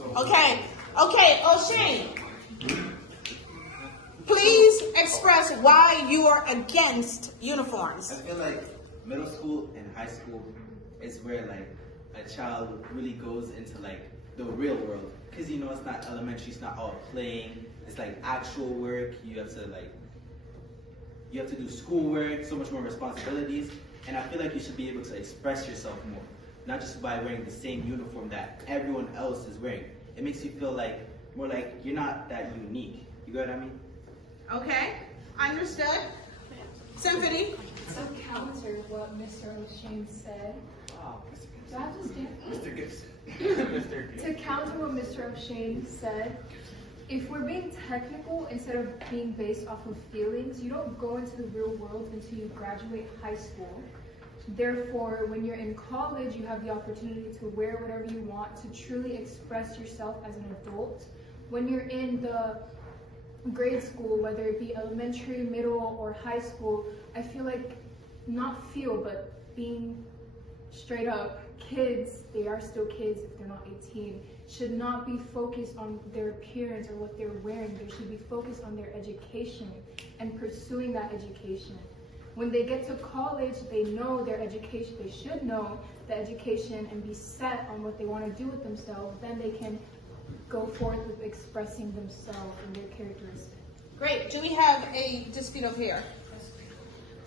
Okay, O'Shane. Please express why you are against uniforms. I feel like middle school and high school is where like a child really goes into like the real world, because you know it's not elementary, it's not all playing, it's like actual work. You have to do schoolwork, so much more responsibilities, and I feel like you should be able to express yourself more, not just by wearing the same uniform that everyone else is wearing. It makes you feel like more like you're not that unique. You get what I mean? Okay, understood. Symphony. To counter what Mr. O'Shane said, do I have to stand? Mr. Gibson. To counter what Mr. O'Shane said, if we're being technical instead of being based off of feelings, you don't go into the real world until you graduate high school. Therefore, when you're in college, you have the opportunity to wear whatever you want, to truly express yourself as an adult. When you're in the grade school, whether it be elementary, middle, or high school, I feel like, but being straight up, kids, they are still kids if they're not 18, should not be focused on their appearance or what they're wearing. They should be focused on their education and pursuing that education. When they get to college, they know their education, they should know the education and be set on what they want to do with themselves. Then they can go forth with expressing themselves and their characteristics. Great. Do we have a dispute over here?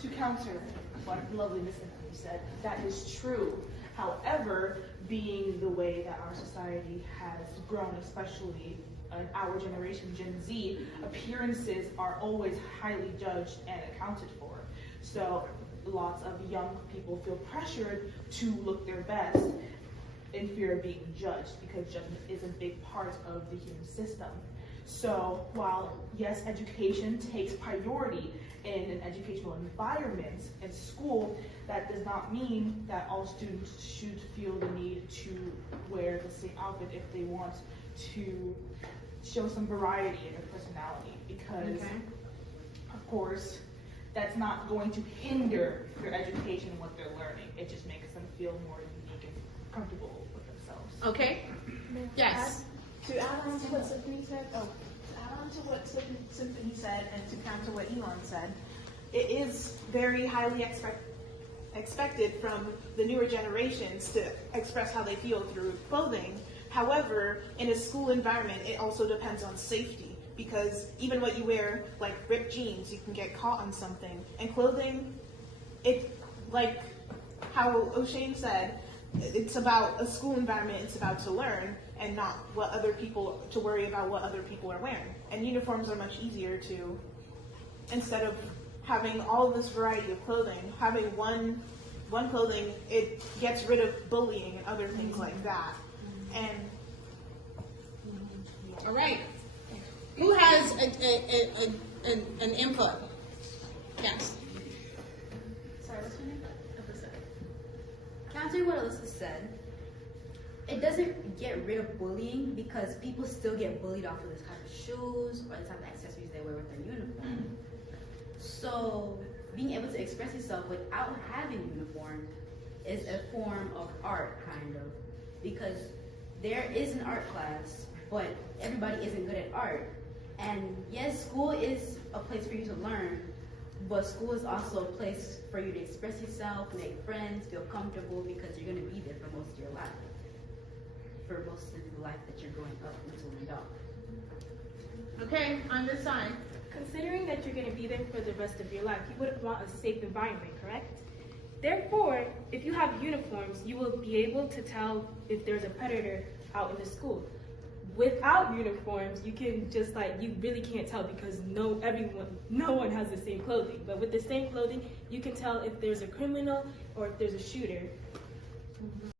To counter what lovely Miss Anthony said, that is true. However, being the way that our society has grown, especially in our generation, Gen Z, appearances are always highly judged and accounted for. So lots of young people feel pressured to look their best in fear of being judged, because judgment is a big part of the human system. So while yes, education takes priority in an educational environment in school, that does not mean that all students should feel the need to wear the same outfit if they want to show some variety in their personality, because of course that's not going to hinder their education and what they're learning. It just makes them feel more unique and comfortable with themselves. Okay. Yes. To add on to what Symphony said, and to counter what Elon said, it is very highly expected from the newer generations to express how they feel through clothing. However, in a school environment, it also depends on safety, because even what you wear, like ripped jeans, you can get caught on something. And clothing, like how O'Shane said, it's about a school environment, it's about to learn, and not to worry about what other people are wearing. And uniforms are much easier to, instead of having all this variety of clothing, having one clothing, it gets rid of bullying and other things like that. And All right. Who has an input? Yes. Sorry, what's your name? Alyssa. Countering what Alyssa said, it doesn't get rid of bullying, because people still get bullied off of the type of shoes or the type of accessories they wear with their uniform. So being able to express yourself without having uniform is a form of art, kind of, because there is an art class, but everybody isn't good at art. And yes, school is a place for you to learn, but school is also a place for you to express yourself, make friends, feel comfortable, because you're going to be there for most of your life. For most of the life that you're growing up until an adult. Okay, on this side. Considering that you're going to be there for the rest of your life, you would want a safe environment, correct? Therefore, if you have uniforms, you will be able to tell if there's a predator out in the school. Without uniforms, you can just you really can't tell, because no one has the same clothing. But with the same clothing, you can tell if there's a criminal or if there's a shooter.